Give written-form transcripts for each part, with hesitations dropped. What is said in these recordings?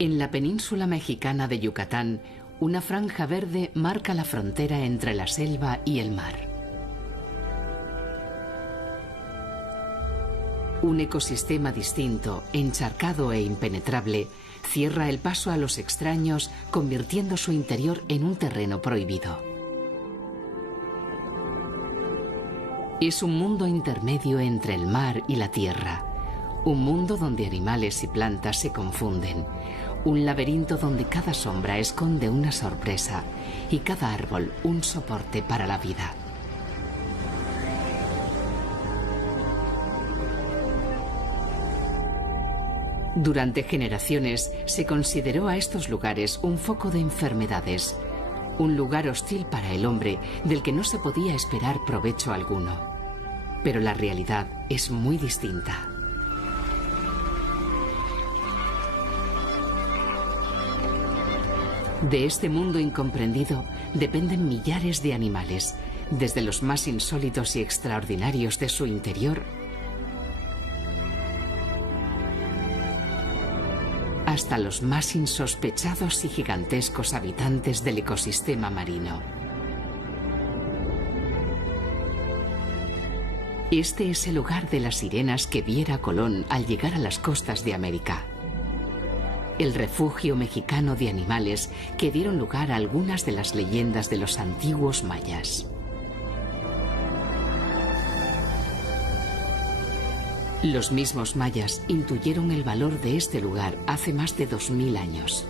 En la península mexicana de Yucatán, una franja verde marca la frontera entre la selva y el mar. Un ecosistema distinto, encharcado e impenetrable, cierra el paso a los extraños, convirtiendo su interior en un terreno prohibido. Es un mundo intermedio entre el mar y la tierra, un mundo donde animales y plantas se confunden, un laberinto donde cada sombra esconde una sorpresa y cada árbol un soporte para la vida. Durante generaciones se consideró a estos lugares un foco de enfermedades, un lugar hostil para el hombre del que no se podía esperar provecho alguno. Pero la realidad es muy distinta. De este mundo incomprendido dependen millares de animales, desde los más insólitos y extraordinarios de su interior hasta los más insospechados y gigantescos habitantes del ecosistema marino. Este es el hogar de las sirenas que viera Colón al llegar a las costas de América. El refugio mexicano de animales que dieron lugar a algunas de las leyendas de los antiguos mayas. Los mismos mayas intuyeron el valor de este lugar hace más de 2000 años.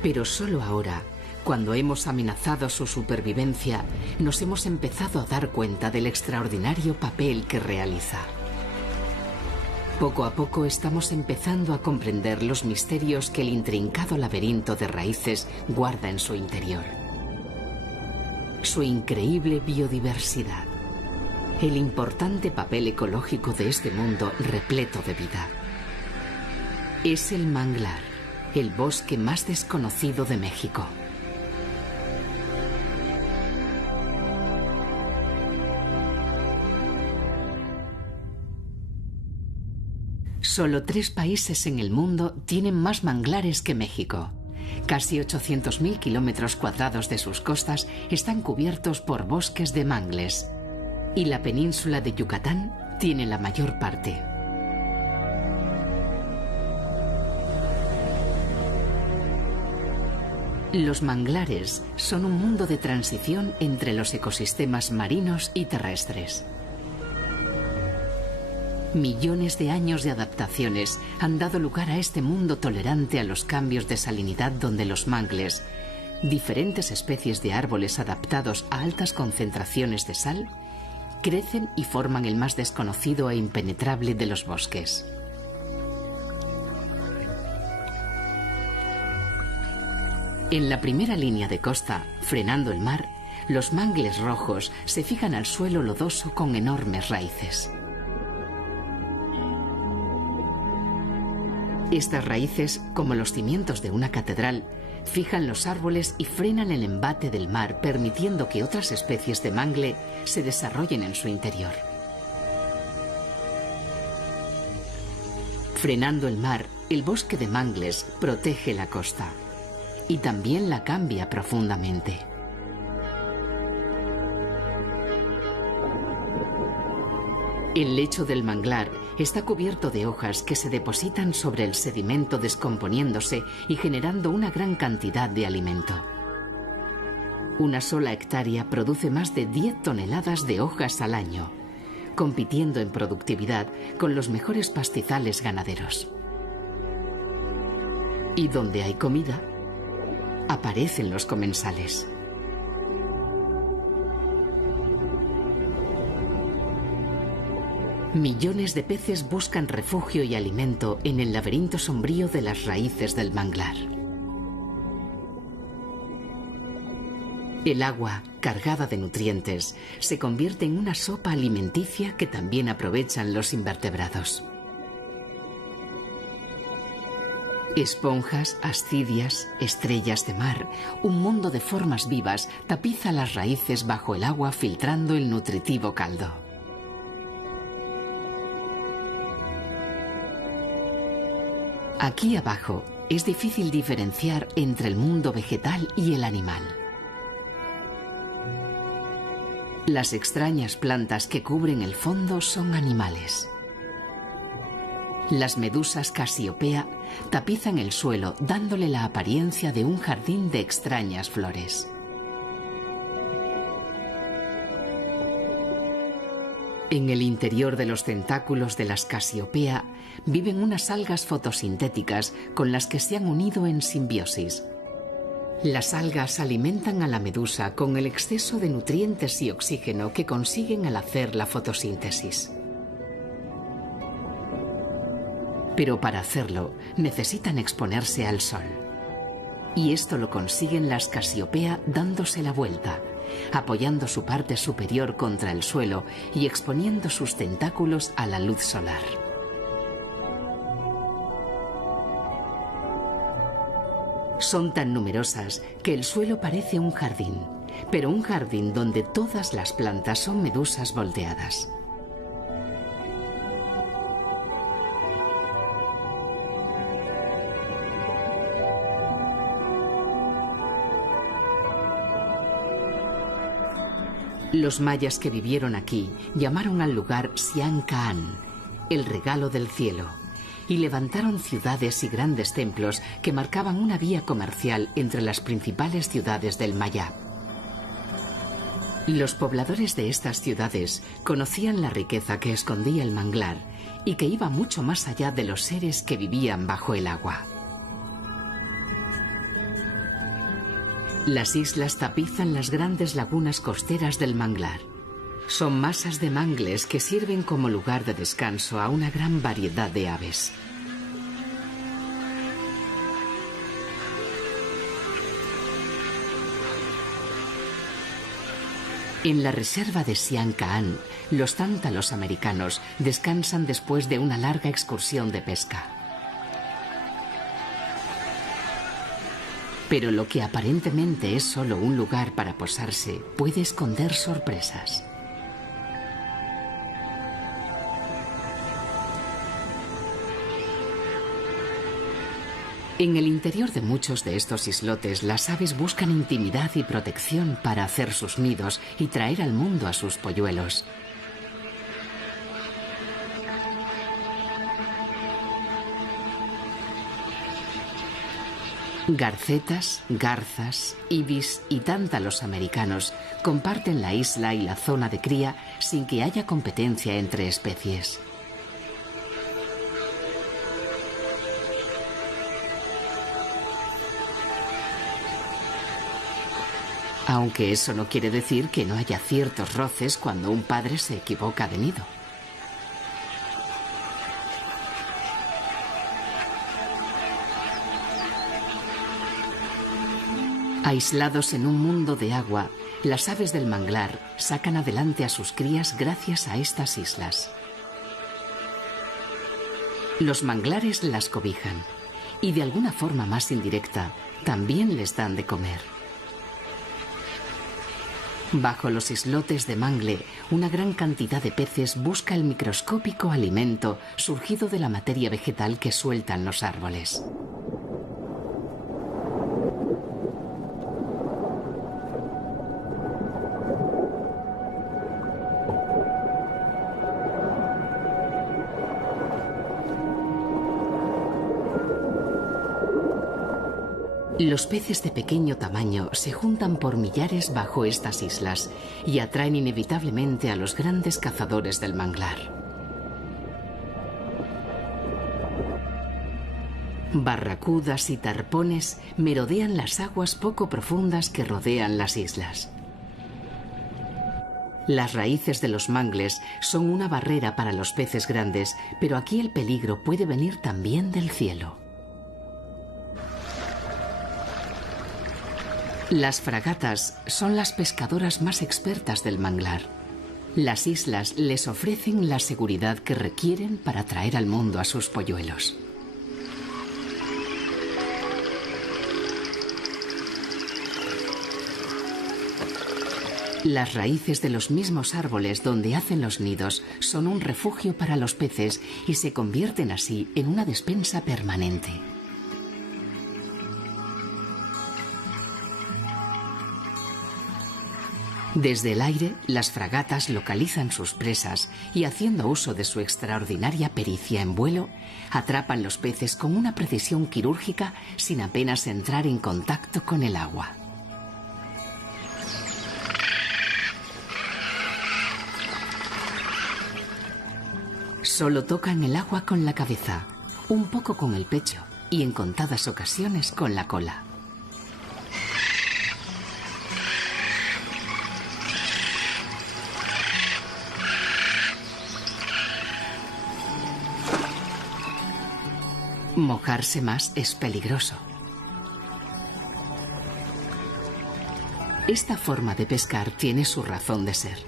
Pero solo ahora, cuando hemos amenazado su supervivencia, nos hemos empezado a dar cuenta del extraordinario papel que realiza. Poco a poco estamos empezando a comprender los misterios que el intrincado laberinto de raíces guarda en su interior. Su increíble biodiversidad. El importante papel ecológico de este mundo repleto de vida. Es el manglar, el bosque más desconocido de México. Solo 3 países en el mundo tienen más manglares que México. Casi 800.000 kilómetros cuadrados de sus costas están cubiertos por bosques de mangles. Y la península de Yucatán tiene la mayor parte. Los manglares son un mundo de transición entre los ecosistemas marinos y terrestres. Millones de años de adaptaciones han dado lugar a este mundo tolerante a los cambios de salinidad donde los mangles, diferentes especies de árboles adaptados a altas concentraciones de sal, crecen y forman el más desconocido e impenetrable de los bosques. En la primera línea de costa, frenando el mar, los mangles rojos se fijan al suelo lodoso con enormes raíces. Estas raíces, como los cimientos de una catedral, fijan los árboles y frenan el embate del mar, permitiendo que otras especies de mangle se desarrollen en su interior. Frenando el mar, el bosque de mangles protege la costa y también la cambia profundamente. El lecho del manglar está cubierto de hojas que se depositan sobre el sedimento descomponiéndose y generando una gran cantidad de alimento. Una sola hectárea produce más de 10 toneladas de hojas al año, compitiendo en productividad con los mejores pastizales ganaderos. Y donde hay comida, aparecen los comensales. Millones de peces buscan refugio y alimento en el laberinto sombrío de las raíces del manglar. El agua, cargada de nutrientes, se convierte en una sopa alimenticia que también aprovechan los invertebrados. Esponjas, ascidias, estrellas de mar, un mundo de formas vivas tapiza las raíces bajo el agua filtrando el nutritivo caldo. Aquí abajo, es difícil diferenciar entre el mundo vegetal y el animal. Las extrañas plantas que cubren el fondo son animales. Las medusas Casiopea tapizan el suelo dándole la apariencia de un jardín de extrañas flores. En el interior de los tentáculos de las Casiopea viven unas algas fotosintéticas con las que se han unido en simbiosis. Las algas alimentan a la medusa con el exceso de nutrientes y oxígeno que consiguen al hacer la fotosíntesis. Pero para hacerlo necesitan exponerse al sol. Y esto lo consiguen las Casiopea dándose la vuelta, apoyando su parte superior contra el suelo y exponiendo sus tentáculos a la luz solar. Son tan numerosas que el suelo parece un jardín, pero un jardín donde todas las plantas son medusas volteadas. Los mayas que vivieron aquí llamaron al lugar Sian Kaan, el regalo del cielo, y levantaron ciudades y grandes templos que marcaban una vía comercial entre las principales ciudades del Mayab. Los pobladores de estas ciudades conocían la riqueza que escondía el manglar y que iba mucho más allá de los seres que vivían bajo el agua. Las islas tapizan las grandes lagunas costeras del manglar. Son masas de mangles que sirven como lugar de descanso a una gran variedad de aves. En la reserva de Sian Kaan, los tántalos americanos descansan después de una larga excursión de pesca. Pero lo que aparentemente es solo un lugar para posarse puede esconder sorpresas. En el interior de muchos de estos islotes, las aves buscan intimidad y protección para hacer sus nidos y traer al mundo a sus polluelos. Garcetas, garzas, ibis y tántalos americanos comparten la isla y la zona de cría sin que haya competencia entre especies. Aunque eso no quiere decir que no haya ciertos roces cuando un padre se equivoca de nido. Aislados en un mundo de agua, las aves del manglar sacan adelante a sus crías gracias a estas islas. Los manglares las cobijan y de alguna forma más indirecta también les dan de comer. Bajo los islotes de mangle, una gran cantidad de peces busca el microscópico alimento surgido de la materia vegetal que sueltan los árboles. Los peces de pequeño tamaño se juntan por millares bajo estas islas y atraen inevitablemente a los grandes cazadores del manglar. Barracudas y tarpones merodean las aguas poco profundas que rodean las islas. Las raíces de los mangles son una barrera para los peces grandes, pero aquí el peligro puede venir también del cielo. Las fragatas son las pescadoras más expertas del manglar. Las islas les ofrecen la seguridad que requieren para traer al mundo a sus polluelos. Las raíces de los mismos árboles donde hacen los nidos son un refugio para los peces y se convierten así en una despensa permanente. Desde el aire, las fragatas localizan sus presas y, haciendo uso de su extraordinaria pericia en vuelo, atrapan los peces con una precisión quirúrgica sin apenas entrar en contacto con el agua. Solo tocan el agua con la cabeza, un poco con el pecho y en contadas ocasiones con la cola. Mojarse más es peligroso. Esta forma de pescar tiene su razón de ser.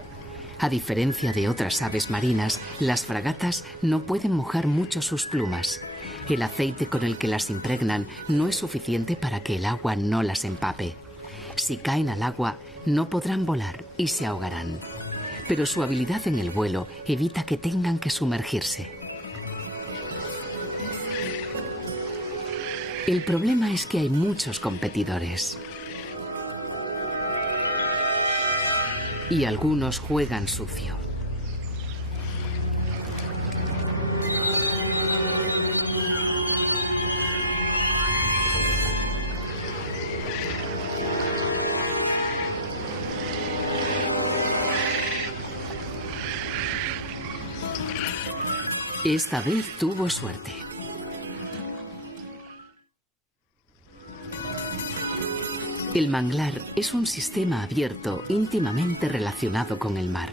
A diferencia de otras aves marinas, las fragatas no pueden mojar mucho sus plumas. El aceite con el que las impregnan no es suficiente para que el agua no las empape. Si caen al agua, no podrán volar y se ahogarán. Pero su habilidad en el vuelo evita que tengan que sumergirse. El problema es que hay muchos competidores. Y algunos juegan sucio. Esta vez tuvo suerte. El manglar es un sistema abierto íntimamente relacionado con el mar.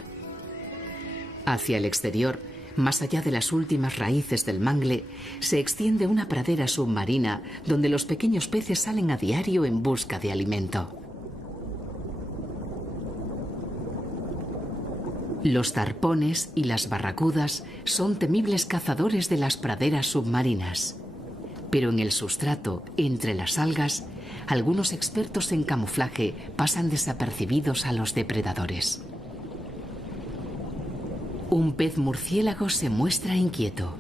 Hacia el exterior, más allá de las últimas raíces del mangle, se extiende una pradera submarina donde los pequeños peces salen a diario en busca de alimento. Los tarpones y las barracudas son temibles cazadores de las praderas submarinas. Pero en el sustrato, entre las algas, algunos expertos en camuflaje pasan desapercibidos a los depredadores. Un pez murciélago se muestra inquieto.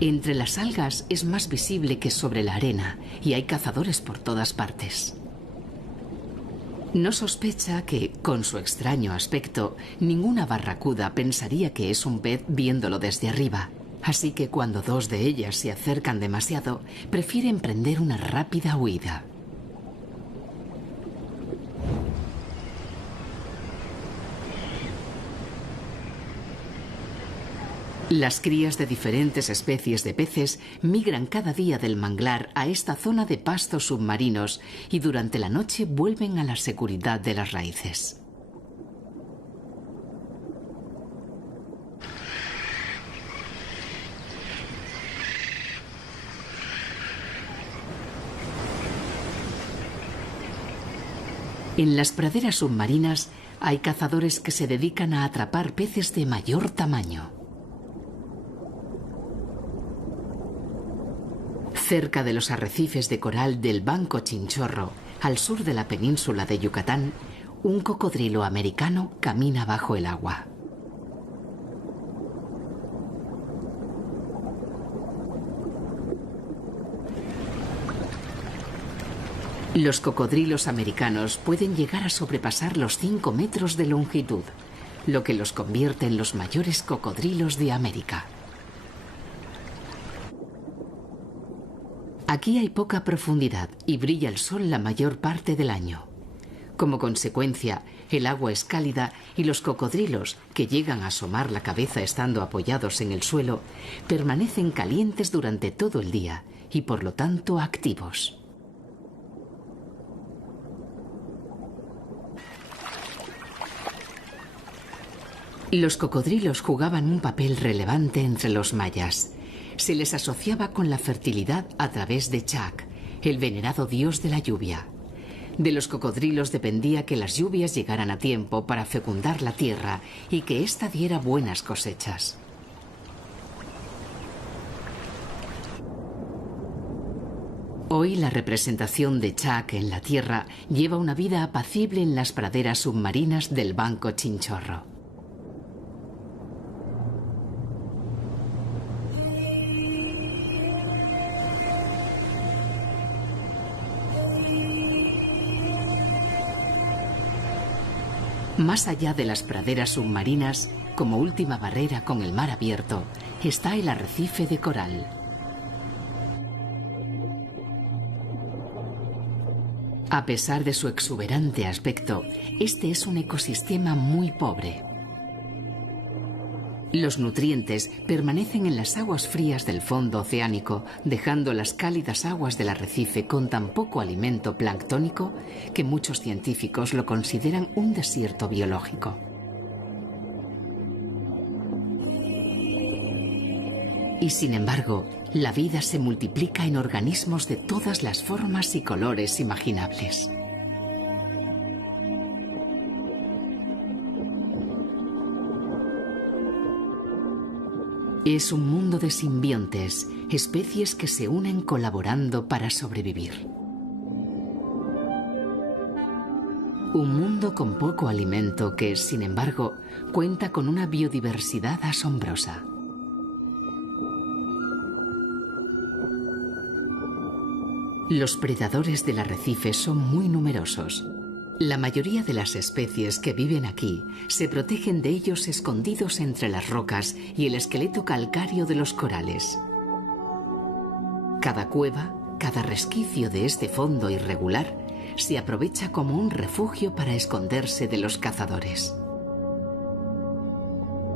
Entre las algas es más visible que sobre la arena y hay cazadores por todas partes. No sospecha que, con su extraño aspecto, ninguna barracuda pensaría que es un pez viéndolo desde arriba. Así que cuando dos de ellas se acercan demasiado, prefiere emprender una rápida huida. Las crías de diferentes especies de peces migran cada día del manglar a esta zona de pastos submarinos y durante la noche vuelven a la seguridad de las raíces. En las praderas submarinas hay cazadores que se dedican a atrapar peces de mayor tamaño. Cerca de los arrecifes de coral del Banco Chinchorro, al sur de la península de Yucatán, un cocodrilo americano camina bajo el agua. Los cocodrilos americanos pueden llegar a sobrepasar los 5 metros de longitud, lo que los convierte en los mayores cocodrilos de América. Aquí hay poca profundidad y brilla el sol la mayor parte del año. Como consecuencia, el agua es cálida y los cocodrilos, que llegan a asomar la cabeza estando apoyados en el suelo, permanecen calientes durante todo el día y por lo tanto activos. Los cocodrilos jugaban un papel relevante entre los mayas. Se les asociaba con la fertilidad a través de Chac, el venerado dios de la lluvia. De los cocodrilos dependía que las lluvias llegaran a tiempo para fecundar la tierra y que ésta diera buenas cosechas. Hoy la representación de Chac en la tierra lleva una vida apacible en las praderas submarinas del Banco Chinchorro. Más allá de las praderas submarinas, como última barrera con el mar abierto, está el arrecife de coral. A pesar de su exuberante aspecto, este es un ecosistema muy pobre. Los nutrientes permanecen en las aguas frías del fondo oceánico, dejando las cálidas aguas del arrecife con tan poco alimento planctónico que muchos científicos lo consideran un desierto biológico. Y sin embargo, la vida se multiplica en organismos de todas las formas y colores imaginables. Es un mundo de simbiontes, especies que se unen colaborando para sobrevivir. Un mundo con poco alimento que, sin embargo, cuenta con una biodiversidad asombrosa. Los predadores del arrecife son muy numerosos. La mayoría de las especies que viven aquí se protegen de ellos escondidos entre las rocas y el esqueleto calcáreo de los corales. Cada cueva, cada resquicio de este fondo irregular, se aprovecha como un refugio para esconderse de los cazadores.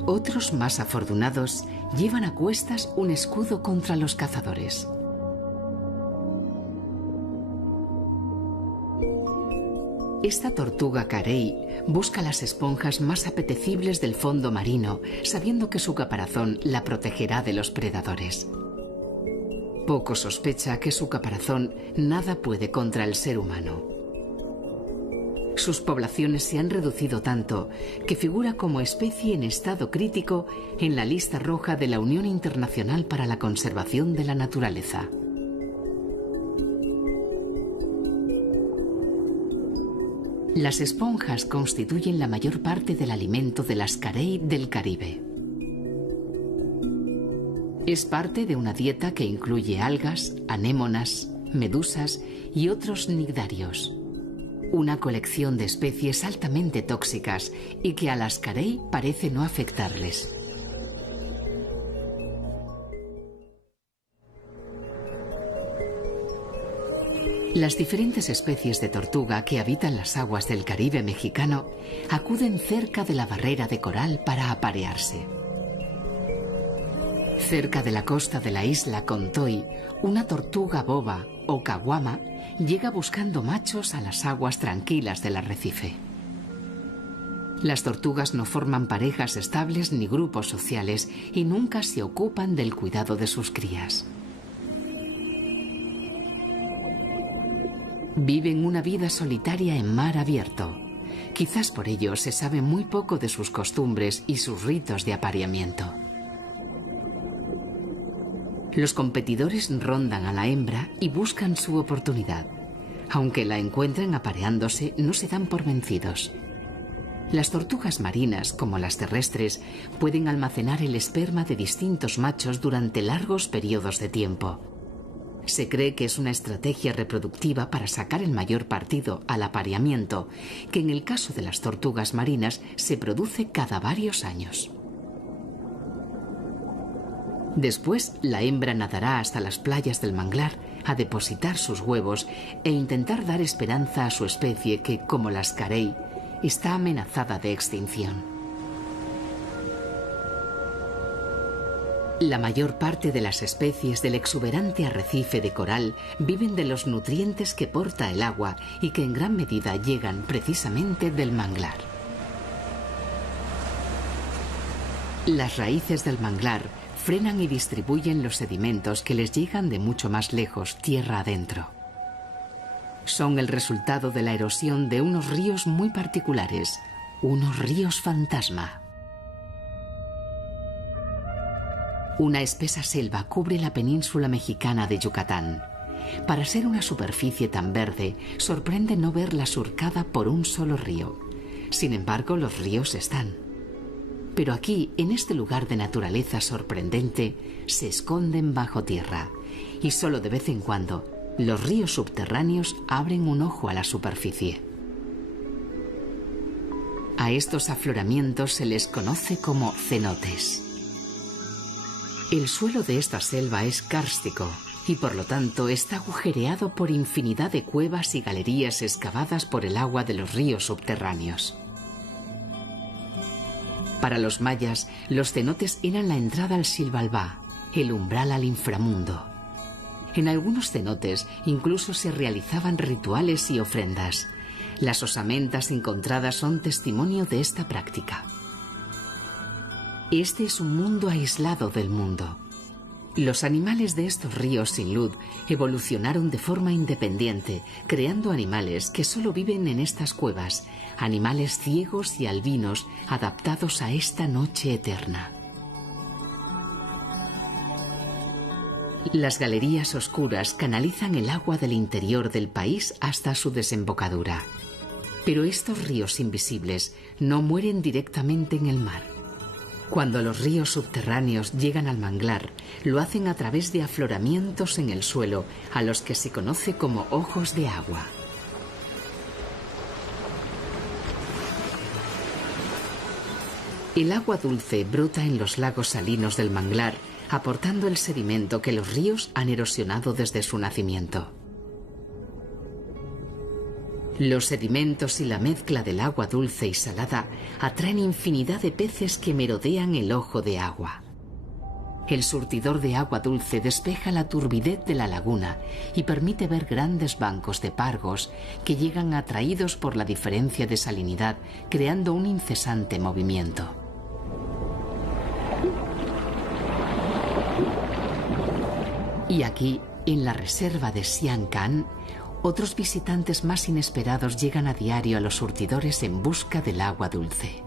Otros más afortunados llevan a cuestas un escudo contra los cazadores. Esta tortuga carey busca las esponjas más apetecibles del fondo marino, sabiendo que su caparazón la protegerá de los predadores. Poco sospecha que su caparazón nada puede contra el ser humano. Sus poblaciones se han reducido tanto que figura como especie en estado crítico en la lista roja de la Unión Internacional para la Conservación de la Naturaleza. Las esponjas constituyen la mayor parte del alimento de las carey del Caribe. Es parte de una dieta que incluye algas, anémonas, medusas y otros cnidarios. Una colección de especies altamente tóxicas y que a las carey parece no afectarles. Las diferentes especies de tortuga que habitan las aguas del Caribe mexicano acuden cerca de la barrera de coral para aparearse. Cerca de la costa de la isla Contoy, una tortuga boba o caguama llega buscando machos a las aguas tranquilas del arrecife. Las tortugas no forman parejas estables ni grupos sociales y nunca se ocupan del cuidado de sus crías. Viven una vida solitaria en mar abierto. Quizás por ello se sabe muy poco de sus costumbres y sus ritos de apareamiento. Los competidores rondan a la hembra y buscan su oportunidad. Aunque la encuentren apareándose, no se dan por vencidos. Las tortugas marinas, como las terrestres, pueden almacenar el esperma de distintos machos durante largos periodos de tiempo. Se cree que es una estrategia reproductiva para sacar el mayor partido al apareamiento, que en el caso de las tortugas marinas se produce cada varios años. Después, la hembra nadará hasta las playas del manglar a depositar sus huevos e intentar dar esperanza a su especie que, como las carey, está amenazada de extinción. La mayor parte de las especies del exuberante arrecife de coral viven de los nutrientes que porta el agua y que en gran medida llegan precisamente del manglar. Las raíces del manglar frenan y distribuyen los sedimentos que les llegan de mucho más lejos, tierra adentro. Son el resultado de la erosión de unos ríos muy particulares, unos ríos fantasma. Una espesa selva cubre la península mexicana de Yucatán. Para ser una superficie tan verde, sorprende no verla surcada por un solo río. Sin embargo, los ríos están. Pero aquí, en este lugar de naturaleza sorprendente, se esconden bajo tierra. Y solo de vez en cuando, los ríos subterráneos abren un ojo a la superficie. A estos afloramientos se les conoce como cenotes. El suelo de esta selva es kárstico y por lo tanto está agujereado por infinidad de cuevas y galerías excavadas por el agua de los ríos subterráneos. Para los mayas, los cenotes eran la entrada al Xilbalbá, el umbral al inframundo. En algunos cenotes incluso se realizaban rituales y ofrendas. Las osamentas encontradas son testimonio de esta práctica. Este es un mundo aislado del mundo. Los animales de estos ríos sin luz evolucionaron de forma independiente, creando animales que solo viven en estas cuevas, animales ciegos y albinos adaptados a esta noche eterna. Las galerías oscuras canalizan el agua del interior del país hasta su desembocadura. Pero estos ríos invisibles no mueren directamente en el mar. Cuando los ríos subterráneos llegan al manglar, lo hacen a través de afloramientos en el suelo, a los que se conoce como ojos de agua. El agua dulce brota en los lagos salinos del manglar, aportando el sedimento que los ríos han erosionado desde su nacimiento. Los sedimentos y la mezcla del agua dulce y salada atraen infinidad de peces que merodean el ojo de agua. El surtidor de agua dulce despeja la turbidez de la laguna y permite ver grandes bancos de pargos que llegan atraídos por la diferencia de salinidad, creando un incesante movimiento. Y aquí, en la reserva de Sian Ka'an, otros visitantes más inesperados llegan a diario a los surtidores en busca del agua dulce.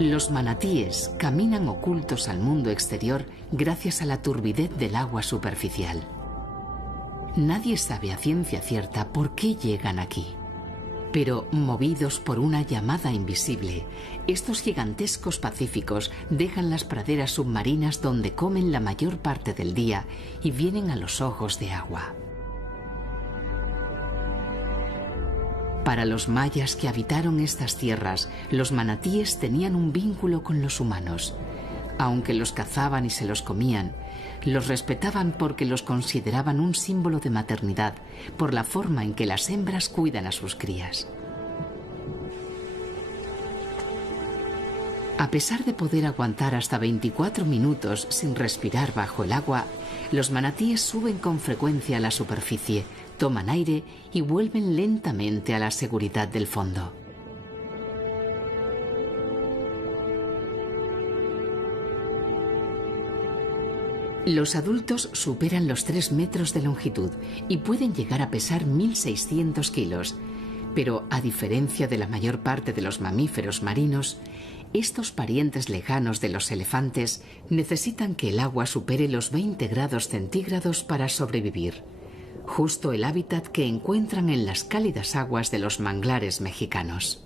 Los manatíes caminan ocultos al mundo exterior gracias a la turbidez del agua superficial. Nadie sabe a ciencia cierta por qué llegan aquí. Pero, movidos por una llamada invisible, estos gigantescos pacíficos dejan las praderas submarinas donde comen la mayor parte del día y vienen a los ojos de agua. Para los mayas que habitaron estas tierras, los manatíes tenían un vínculo con los humanos. Aunque los cazaban y se los comían, los respetaban porque los consideraban un símbolo de maternidad, por la forma en que las hembras cuidan a sus crías. A pesar de poder aguantar hasta 24 minutos sin respirar bajo el agua, los manatíes suben con frecuencia a la superficie, toman aire y vuelven lentamente a la seguridad del fondo. Los adultos superan los 3 metros de longitud y pueden llegar a pesar 1.600 kilos, pero a diferencia de la mayor parte de los mamíferos marinos, estos parientes lejanos de los elefantes necesitan que el agua supere los 20 grados centígrados para sobrevivir, justo el hábitat que encuentran en las cálidas aguas de los manglares mexicanos.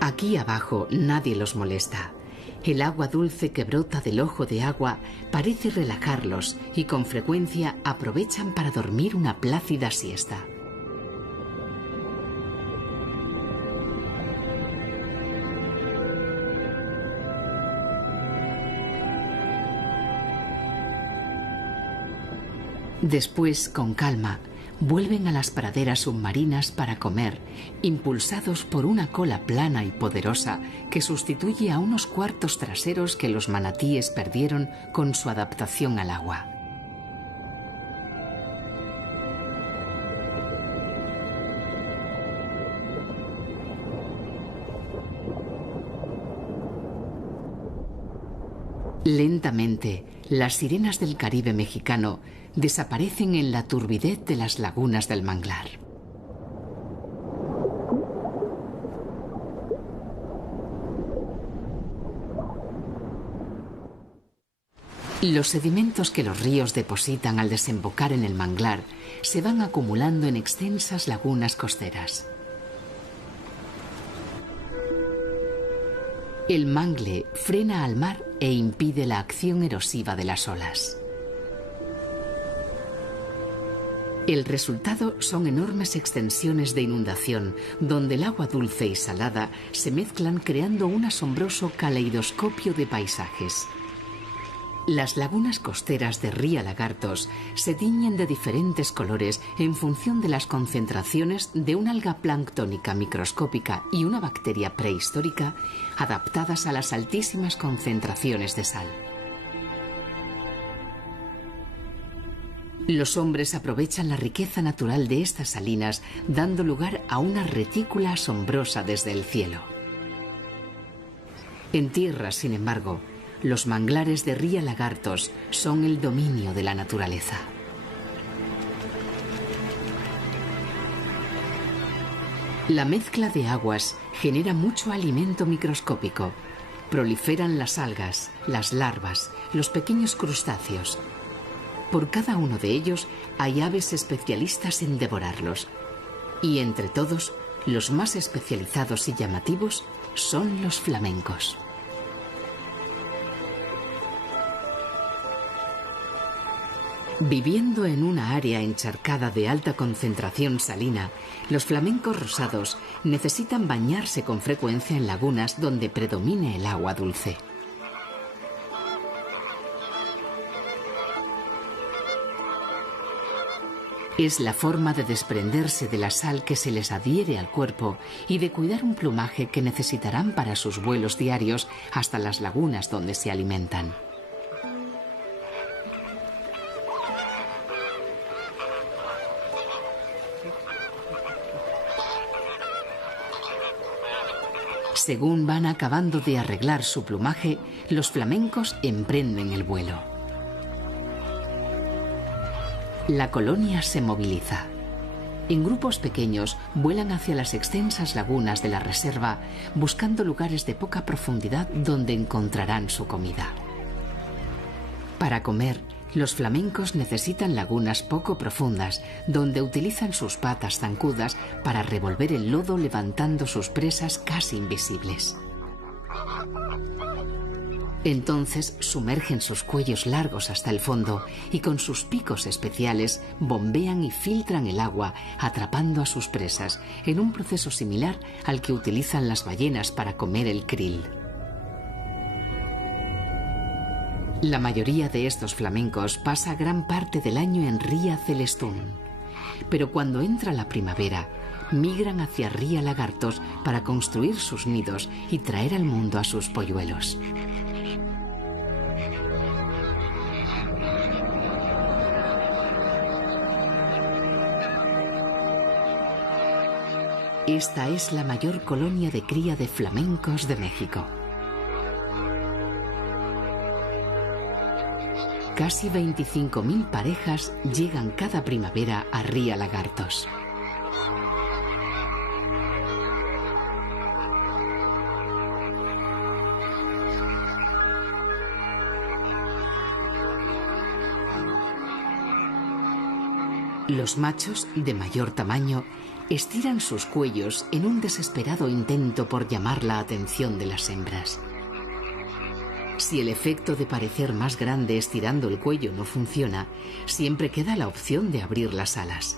Aquí abajo nadie los molesta. El agua dulce que brota del ojo de agua parece relajarlos y con frecuencia aprovechan para dormir una plácida siesta. Después, con calma, vuelven a las praderas submarinas para comer, impulsados por una cola plana y poderosa que sustituye a unos cuartos traseros que los manatíes perdieron con su adaptación al agua. Lentamente, las sirenas del Caribe mexicano desaparecen en la turbidez de las lagunas del manglar. Los sedimentos que los ríos depositan al desembocar en el manglar se van acumulando en extensas lagunas costeras. El mangle frena al mar e impide la acción erosiva de las olas. El resultado son enormes extensiones de inundación, donde el agua dulce y salada se mezclan creando un asombroso caleidoscopio de paisajes. Las lagunas costeras de Ría Lagartos se tiñen de diferentes colores en función de las concentraciones de una alga planctónica microscópica y una bacteria prehistórica adaptadas a las altísimas concentraciones de sal. Los hombres aprovechan la riqueza natural de estas salinas, dando lugar a una retícula asombrosa desde el cielo. En tierra, sin embargo, los manglares de Ría Lagartos son el dominio de la naturaleza. La mezcla de aguas genera mucho alimento microscópico. Proliferan las algas, las larvas, los pequeños crustáceos. Por cada uno de ellos hay aves especialistas en devorarlos. Y entre todos, los más especializados y llamativos son los flamencos. Viviendo en una área encharcada de alta concentración salina, los flamencos rosados necesitan bañarse con frecuencia en lagunas donde predomine el agua dulce. Es la forma de desprenderse de la sal que se les adhiere al cuerpo y de cuidar un plumaje que necesitarán para sus vuelos diarios hasta las lagunas donde se alimentan. Según van acabando de arreglar su plumaje, los flamencos emprenden el vuelo. La colonia se moviliza. En grupos pequeños vuelan hacia las extensas lagunas de la reserva, buscando lugares de poca profundidad donde encontrarán su comida. Para comer, los flamencos necesitan lagunas poco profundas, donde utilizan sus patas zancudas para revolver el lodo levantando sus presas casi invisibles. Entonces sumergen sus cuellos largos hasta el fondo y con sus picos especiales bombean y filtran el agua, atrapando a sus presas, en un proceso similar al que utilizan las ballenas para comer el krill. La mayoría de estos flamencos pasa gran parte del año en Ría Celestún, pero cuando entra la primavera, migran hacia Ría Lagartos para construir sus nidos y traer al mundo a sus polluelos. Esta es la mayor colonia de cría de flamencos de México. Casi 25.000 parejas llegan cada primavera a Ría Lagartos. Los machos, de mayor tamaño, estiran sus cuellos en un desesperado intento por llamar la atención de las hembras. Si el efecto de parecer más grande estirando el cuello no funciona, siempre queda la opción de abrir las alas.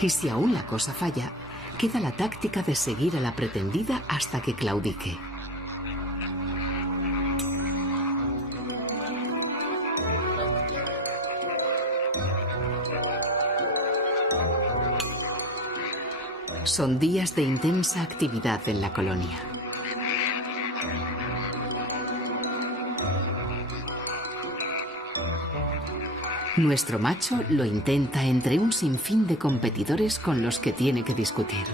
Y si aún la cosa falla, queda la táctica de seguir a la pretendida hasta que claudique. Son días de intensa actividad en la colonia. Nuestro macho lo intenta entre un sinfín de competidores con los que tiene que discutir.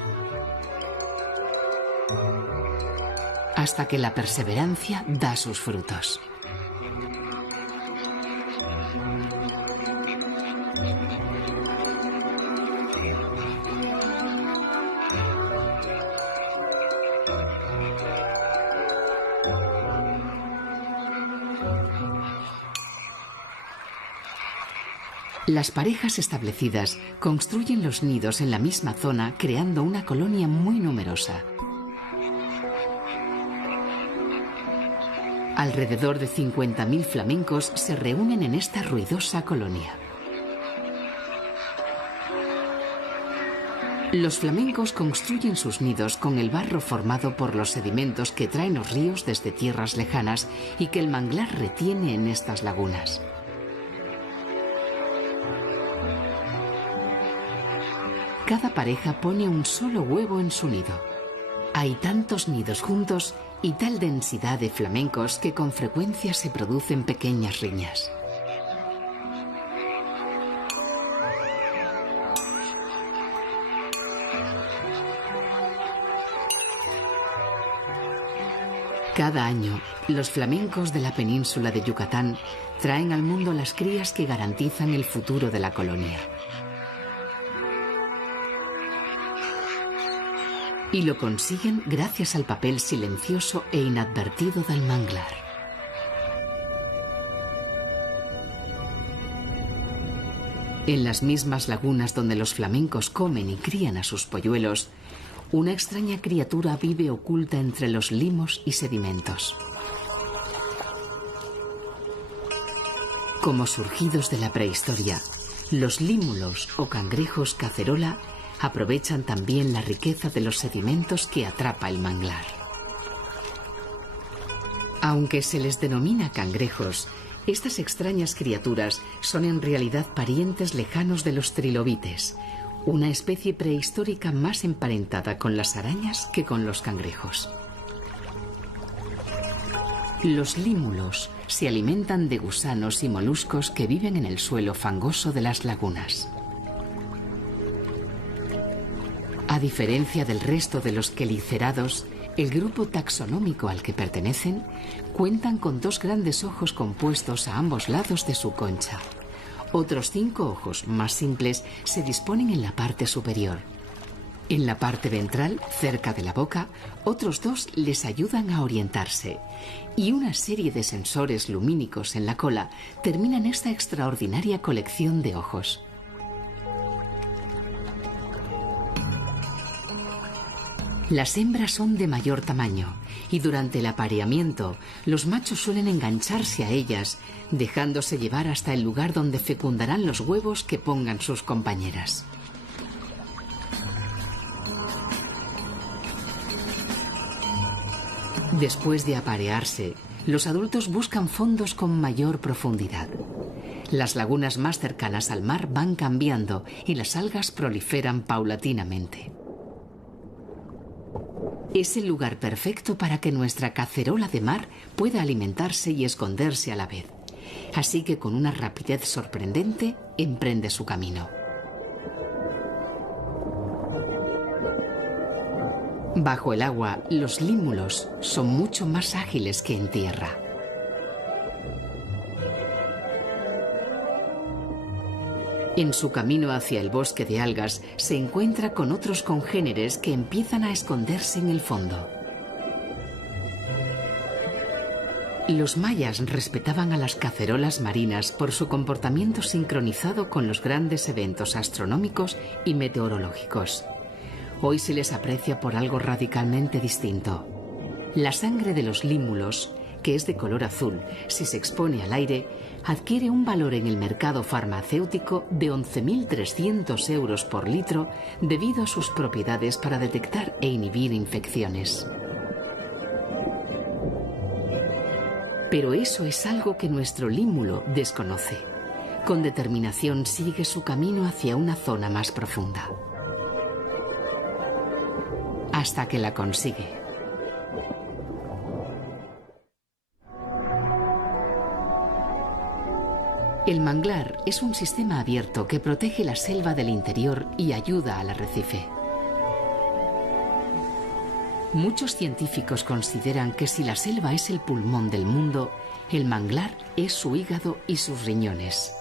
Hasta que la perseverancia da sus frutos. Las parejas establecidas construyen los nidos en la misma zona, creando una colonia muy numerosa. Alrededor de 50.000 flamencos se reúnen en esta ruidosa colonia. Los flamencos construyen sus nidos con el barro formado por los sedimentos que traen los ríos desde tierras lejanas y que el manglar retiene en estas lagunas. Cada pareja pone un solo huevo en su nido. Hay tantos nidos juntos y tal densidad de flamencos que con frecuencia se producen pequeñas riñas. Cada año, los flamencos de la península de Yucatán traen al mundo las crías que garantizan el futuro de la colonia. Y lo consiguen gracias al papel silencioso e inadvertido del manglar. En las mismas lagunas donde los flamencos comen y crían a sus polluelos, una extraña criatura vive oculta entre los limos y sedimentos. Como surgidos de la prehistoria, los límulos o cangrejos cacerola aprovechan también la riqueza de los sedimentos que atrapa el manglar. Aunque se les denomina cangrejos, estas extrañas criaturas son en realidad parientes lejanos de los trilobites, una especie prehistórica más emparentada con las arañas que con los cangrejos. Los límulos se alimentan de gusanos y moluscos que viven en el suelo fangoso de las lagunas. A diferencia del resto de los quelicerados, el grupo taxonómico al que pertenecen cuentan con 2 grandes ojos compuestos a ambos lados de su concha. Otros 5 ojos más simples se disponen en la parte superior. En la parte ventral, cerca de la boca, otros 2 les ayudan a orientarse. Y una serie de sensores lumínicos en la cola terminan esta extraordinaria colección de ojos. Las hembras son de mayor tamaño y durante el apareamiento los machos suelen engancharse a ellas, dejándose llevar hasta el lugar donde fecundarán los huevos que pongan sus compañeras. Después de aparearse, los adultos buscan fondos con mayor profundidad. Las lagunas más cercanas al mar van cambiando y las algas proliferan paulatinamente. Es el lugar perfecto para que nuestra cacerola de mar pueda alimentarse y esconderse a la vez. Así que con una rapidez sorprendente emprende su camino. Bajo el agua, los límulos son mucho más ágiles que en tierra. En su camino hacia el bosque de algas se encuentra con otros congéneres que empiezan a esconderse en el fondo. Los mayas respetaban a las cacerolas marinas por su comportamiento sincronizado con los grandes eventos astronómicos y meteorológicos. Hoy se les aprecia por algo radicalmente distinto. La sangre de los límulos, que es de color azul, si se expone al aire, adquiere un valor en el mercado farmacéutico de 11.300 euros por litro debido a sus propiedades para detectar e inhibir infecciones. Pero eso es algo que nuestro límulo desconoce. Con determinación sigue su camino hacia una zona más profunda. Hasta que la consigue. El manglar es un sistema abierto que protege la selva del interior y ayuda al arrecife. Muchos científicos consideran que si la selva es el pulmón del mundo, el manglar es su hígado y sus riñones.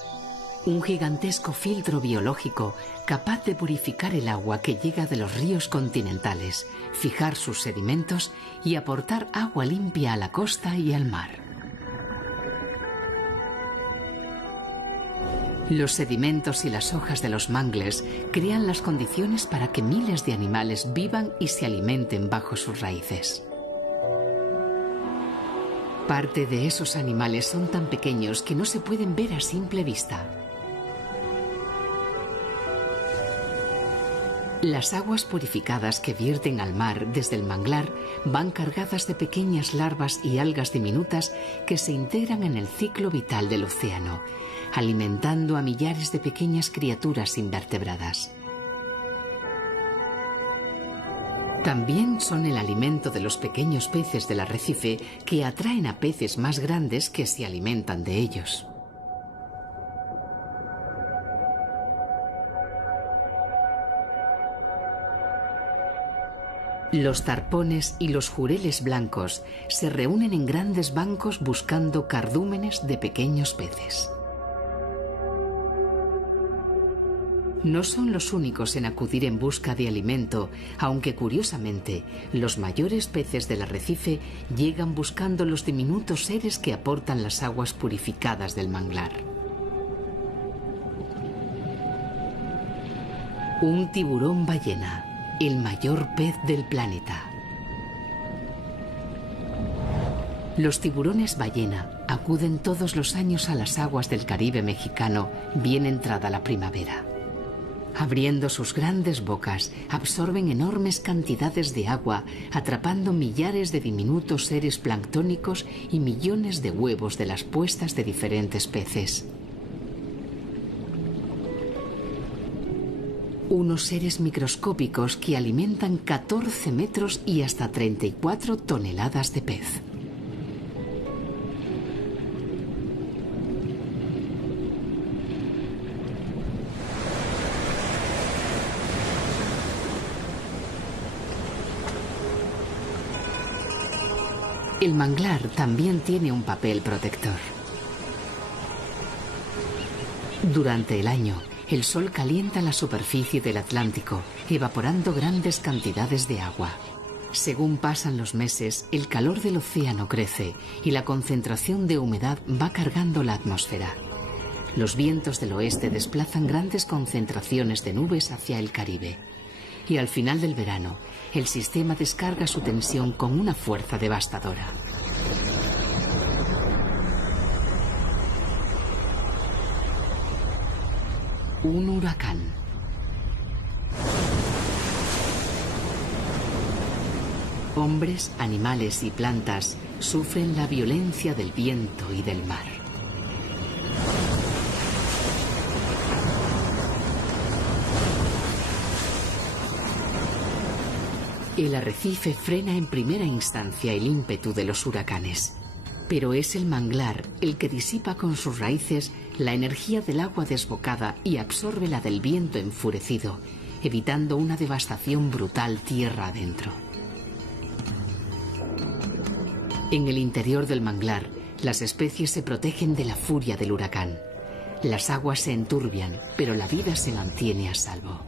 Un gigantesco filtro biológico capaz de purificar el agua que llega de los ríos continentales, fijar sus sedimentos y aportar agua limpia a la costa y al mar. Los sedimentos y las hojas de los mangles crean las condiciones para que miles de animales vivan y se alimenten bajo sus raíces. Parte de esos animales son tan pequeños que no se pueden ver a simple vista. Las aguas purificadas que vierten al mar desde el manglar van cargadas de pequeñas larvas y algas diminutas que se integran en el ciclo vital del océano, alimentando a millares de pequeñas criaturas invertebradas. También son el alimento de los pequeños peces del arrecife que atraen a peces más grandes que se alimentan de ellos. Los tarpones y los jureles blancos se reúnen en grandes bancos buscando cardúmenes de pequeños peces. No son los únicos en acudir en busca de alimento, aunque curiosamente los mayores peces del arrecife llegan buscando los diminutos seres que aportan las aguas purificadas del manglar. Un tiburón ballena, el mayor pez del planeta. Los tiburones ballena acuden todos los años a las aguas del Caribe mexicano bien entrada la primavera. Abriendo sus grandes bocas, absorben enormes cantidades de agua, atrapando millares de diminutos seres planctónicos y millones de huevos de las puestas de diferentes peces. Unos seres microscópicos que alimentan 14 metros y hasta 34 toneladas de pez. El manglar también tiene un papel protector. Durante el año, el sol calienta la superficie del Atlántico, evaporando grandes cantidades de agua. Según pasan los meses, el calor del océano crece y la concentración de humedad va cargando la atmósfera. Los vientos del oeste desplazan grandes concentraciones de nubes hacia el Caribe. Y al final del verano, el sistema descarga su tensión con una fuerza devastadora. Un huracán. Hombres, animales y plantas sufren la violencia del viento y del mar. El arrecife frena en primera instancia el ímpetu de los huracanes, pero es el manglar el que disipa con sus raíces la energía del agua desbocada y absorbe la del viento enfurecido, evitando una devastación brutal tierra adentro. En el interior del manglar, las especies se protegen de la furia del huracán. Las aguas se enturbian, pero la vida se mantiene a salvo.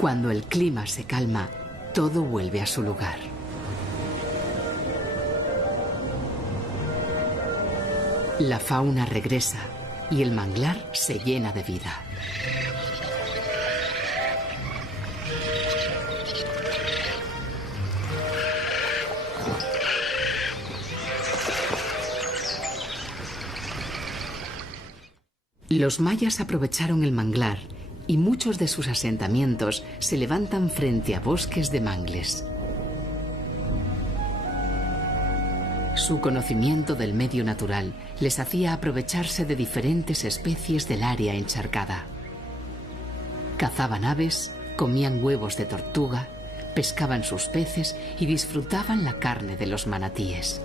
Cuando el clima se calma, todo vuelve a su lugar. La fauna regresa y el manglar se llena de vida. Los mayas aprovecharon el manglar y muchos de sus asentamientos se levantan frente a bosques de mangles. Su conocimiento del medio natural les hacía aprovecharse de diferentes especies del área encharcada. Cazaban aves, comían huevos de tortuga, pescaban sus peces y disfrutaban la carne de los manatíes.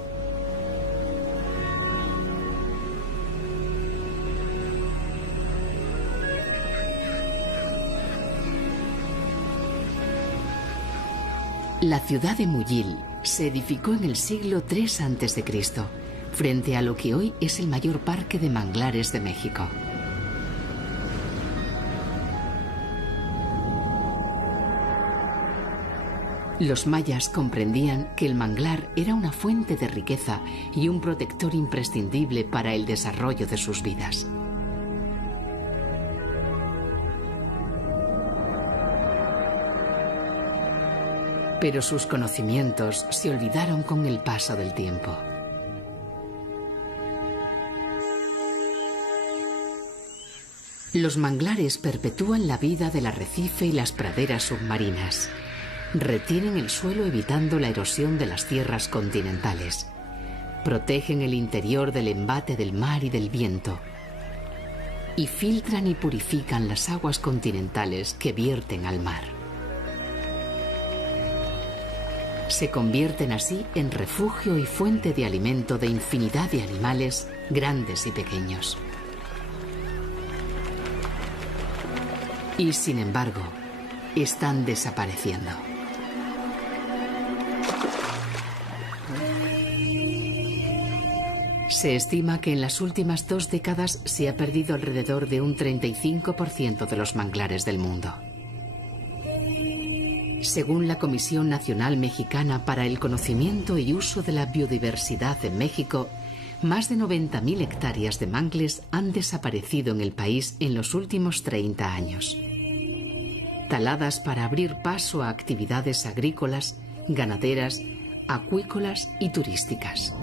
La ciudad de Muyil se edificó en el siglo III a.C., frente a lo que hoy es el mayor parque de manglares de México. Los mayas comprendían que el manglar era una fuente de riqueza y un protector imprescindible para el desarrollo de sus vidas. Pero sus conocimientos se olvidaron con el paso del tiempo. Los manglares perpetúan la vida del arrecife y las praderas submarinas. Retienen el suelo evitando la erosión de las tierras continentales. Protegen el interior del embate del mar y del viento. Y filtran y purifican las aguas continentales que vierten al mar. Se convierten así en refugio y fuente de alimento de infinidad de animales, grandes y pequeños. Y sin embargo, están desapareciendo. Se estima que en las últimas 2 décadas se ha perdido alrededor de un 35% de los manglares del mundo. Según la Comisión Nacional Mexicana para el Conocimiento y Uso de la Biodiversidad en México, más de 90.000 hectáreas de mangles han desaparecido en el país en los últimos 30 años. Taladas para abrir paso a actividades agrícolas, ganaderas, acuícolas y turísticas.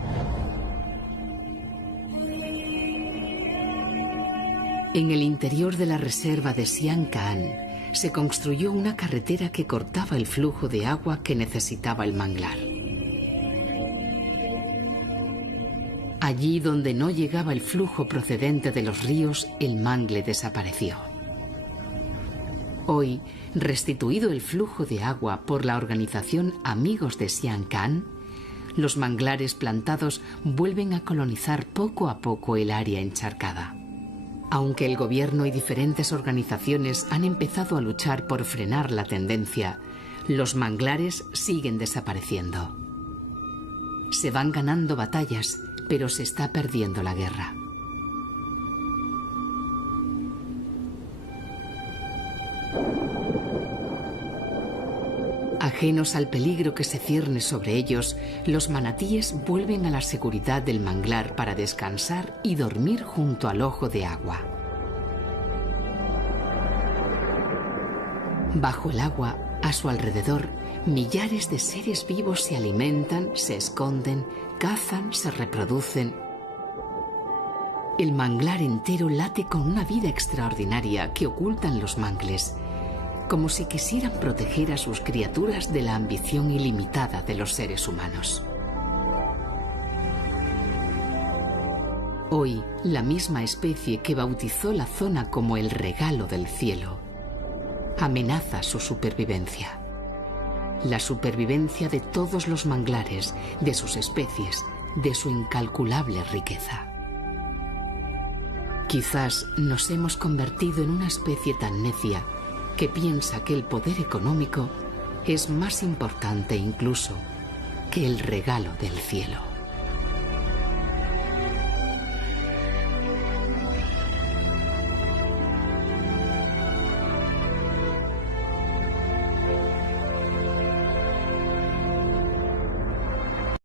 En el interior de la reserva de Sian-Caan se construyó una carretera que cortaba el flujo de agua que necesitaba el manglar. Allí donde no llegaba el flujo procedente de los ríos, el mangle desapareció. Hoy, restituido el flujo de agua por la organización Amigos de Sian-Caan, los manglares plantados vuelven a colonizar poco a poco el área encharcada. Aunque el gobierno y diferentes organizaciones han empezado a luchar por frenar la tendencia, los manglares siguen desapareciendo. Se van ganando batallas, pero se está perdiendo la guerra. Ajenos al peligro que se cierne sobre ellos, los manatíes vuelven a la seguridad del manglar para descansar y dormir junto al ojo de agua. Bajo el agua, a su alrededor, millares de seres vivos se alimentan, se esconden, cazan, se reproducen. El manglar entero late con una vida extraordinaria que ocultan los mangles, como si quisieran proteger a sus criaturas de la ambición ilimitada de los seres humanos. Hoy, la misma especie que bautizó la zona como el regalo del cielo, amenaza su supervivencia. La supervivencia de todos los manglares, de sus especies, de su incalculable riqueza. Quizás nos hemos convertido en una especie tan necia que piensa que el poder económico es más importante incluso que el regalo del cielo.